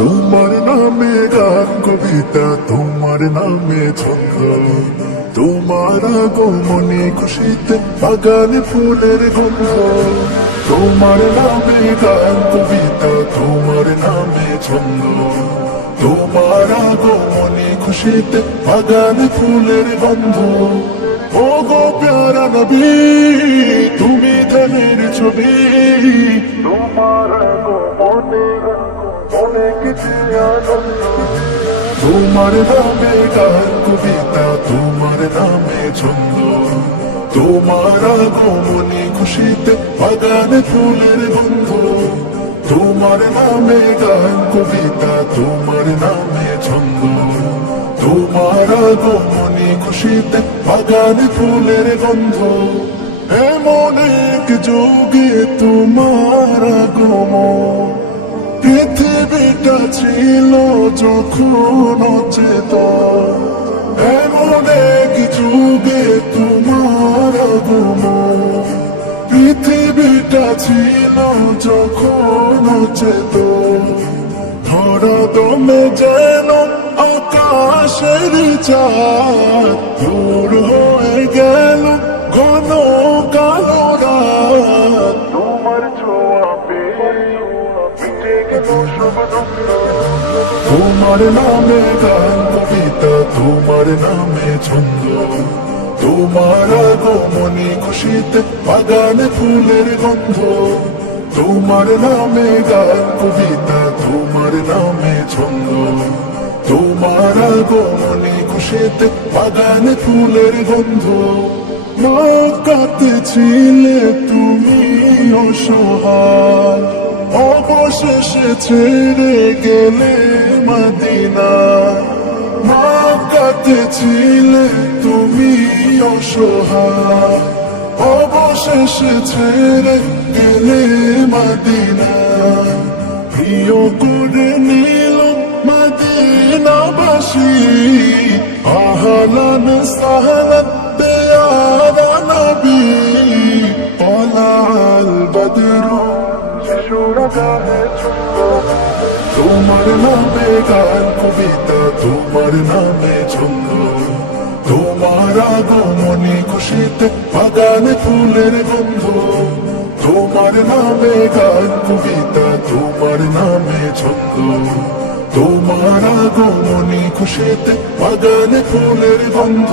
তোমার নামে গান কবিতা, তোমার নামে ছন্দ, তোমার আগমনে খুশিতে বাগানে ফুলের গন্ধ। তোমার নামে গান কবিতা, তোমার নামে ছন্দ, তোমার আগমনে খুশিতে বাগানে ফুলের গন্ধ। ও গো প্যারা নবী, তুমি ধানের ছবি, তোমার আগমনে অনেক আনন্দ। তোমার নামে গান কবিতা, তোমার নামে ছন্দ, তোমার আগমনে খুশিতে বাগানে ফুলের গন্ধ। তোমার নামে গান কবিতা, তোমার নামে ছন্দ, তোমার আগমনে খুশিতে বাগানে ফুলের গন্ধ। এমন এক যুগে তোমার আগমন, পৃথিবীটা ছিল যখন অচেতন। এমন এক যুগে তোমার আগমন, পৃথিবীটা ছিল যখন অচেতন। ধরা দমে যেন আকাশের চাঁদ, দূর হয়ে গেল ঘন কালো রাত। তোমার ছোঁয়া পেয়ে তোমার নামে গান কবিতা, তোমার নামে ছন্দ, তোমার আগমনে খুশিতে বাগানে ফুলের গন্ধ। তোমার নামে গান কবিতা, তোমার নামে ছন্দ, তোমার আগমনে খুশিতে বাগানে ফুলের গন্ধ। মক্কাতে ছিলে তুমি অসহায়, অবশেষে ছেড়ে গেলে মদিনা। মক্কাতে ছিলে তুমি অসহায়, অবশেষে ছেড়ে গেলে মদিনা। প্রিয় করে নিল মদিনাবাসী, আহলান সাহলান বেয়ারা নবী। طلع البدر তোমার নামে গান কবিতা, তোমার নামে ছন্দ, তোমার আগমনে খুশিতে বাগানে ফুলের গন্ধ। তোমার নামে গান কবিতা, তোমার নামে ছন্দ, তোমার আগমনে খুশিতে বাগানে ফুলের গন্ধ।